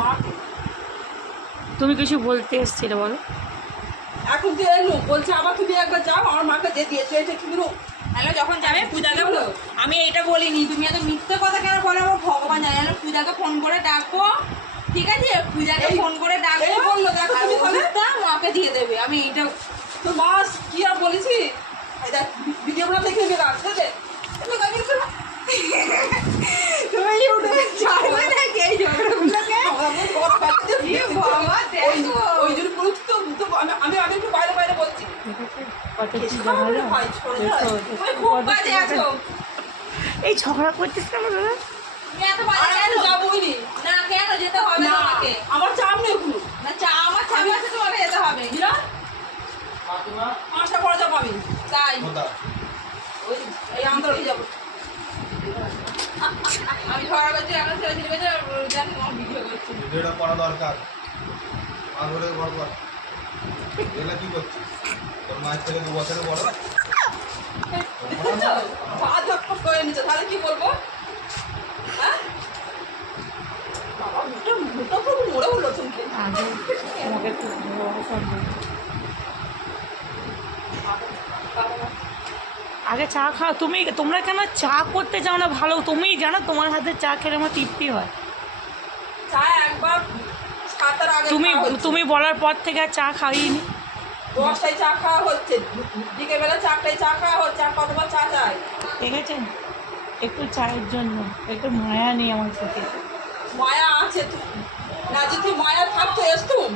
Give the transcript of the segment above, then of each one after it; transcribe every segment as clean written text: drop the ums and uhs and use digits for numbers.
মাকে। তুমি কিছু বলতে এসছিলে বলো। এখন তুই এলো বলছে আবার তুমি একবার যাও আমার মাকে যে দিয়েছো এটা কি বলো। হ্যালো যখন যাবে পূজাকে আমি এইটা বলিনি, তুমি এত মিথ্যে কথা কেন বলো আমার ভগবান জানে। হ্যালো পূজাকে ফোন করে ডাকবো, ঠিক আছে? পূজাকে ফোন করে ডাকবো, এই বললো দেখো আর তুমি তাহলে ওষুধটা মাকে দিয়ে দেবে। আমি এইটা তো মাস কি আর বলেছি এই দেখ ভিডিওগুলো দেখে নেবে রাখ ঠিক আছে। তুমি ইউটিউবে ছাড়বে নাকি এই ঝগড়াগুলোকে? ওই জন্য বলছি তো আমি আগে একটু বাইরে বাইরে বলছি। কত কি ঝামেলা। ভাই সরে যা। তুমি খুব বাজে আছো। এই ঝগড়া করছিস কেন দাদা? তুমি এত বাজে আর কেন? একটু যাবোই নি। না কেন যেতে হবে না তোমাকে? আমার চাপ নেই কোনো। না আমার স্বামী আছে, তোমাকে যেতে হবে। বুঝলা? পাঁচটা পরে যাবো আমি। তাই ওই এই আন্দোলনে যাবো। আমি ঝগড়া করছি, এখন ছেলে ছেলে জানি তোমার ভিডিও করছি। ভিডিওটা করা দরকার। আদরে ঘর কর। এগুলা কি করছিস? তোর মায়ের থেকে 2 বছরের বড়? দেখেছো? পা ঝটপট করে নিচ্ছে তাহলে কি বলবো? হ্যাঁ? বাবা মুখটা পুরো মরে হলো চুমকে। আগে তোমাকে খুব ভালোবাসা দিত। আগে চা খাও। তোমরা কেন চা করতে চাও না? ভালো তুমিই জানো তোমার হাতে চা খেলে আমার তৃপ্তি হয়। চা একবার 7টার আগে তুমি খাওয়া হচ্ছে। তুমি বলার পর থেকে আর চা খাইনি। 10টায় চা খাওয়া হচ্ছে, বিকেলবেলা 4টায় চা খাওয়া হচ্ছে, আর কতবার চা চাই? দেখেছেন? একটু চায়ের জন্য একটু মায়া নেই আমার সাথে। মায়া আছে না, যদি মায়া থাকতো এসতুম।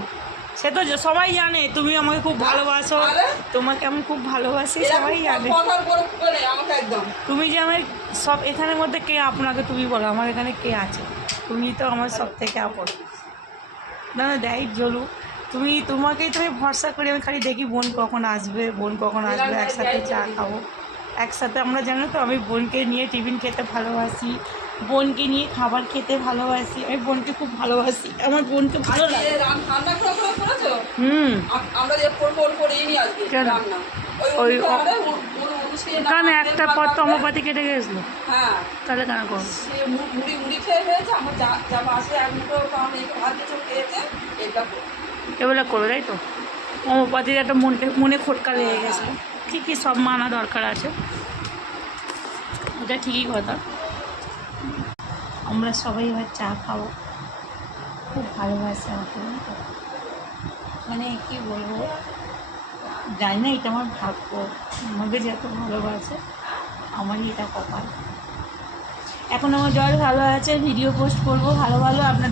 সে তো সবাই জানে তুমি আমাকে খুব ভালোবাসো, তাহলে? তোমাকে আমি খুব ভালোবাসি, সবাই জানে। কথার বলে আমাকে একদম তুমি যে আমার সব এখানের মধ্যে কে আপনাকে তুমি বলো আমার এখানে কে আছে? তুমি তো আমার সব থেকে আপন। না না দেয় জলু, তোমাকেই তো আমি ভরসা করি। আমি খালি দেখি বোন কখন আসবে, একসাথে চা খাবো একসাথে। আমরা জানো তো আমি বোনকে নিয়ে টিফিন খেতে ভালোবাসি, বোনকে নিয়ে খাবার খেতে ভালোবাসি। আমি বোনকে খুব ভালোবাসি, আমার বোনকে ভালো লাগে। ঠান্ডা করেছো। আমরা যে করিয়ে নি আজকে কেন? রান্না ওই কারণ কারণ একটা পর তো অমপাতি কেটে গেছিলো, হ্যাঁ তাহলে কেন করো? সে মুড়ি খেয়ে হয়েছে আমার যা বাসে এক মুঠো কারণ এই ভাত কিছু খেয়েছে এটা এগুলো করো তাই তো? হোমিওপ্যাথির একটা মনে খটকা লেগে গেছে। ঠিকই সব মানা দরকার আছে, এটা ঠিকই কথা। আমরা সবাই এবার চা খাবো, খুব ভালোবাসে আমাকে। মানে কি বলবো, জানি না এটা আমার ভাগ্য, আমাকে যত ভালোবাসে আমারই এটা কপাল। এখন আমার জল ভালো আছে, ভিডিও পোস্ট করবো ভালো ভালো আপনার।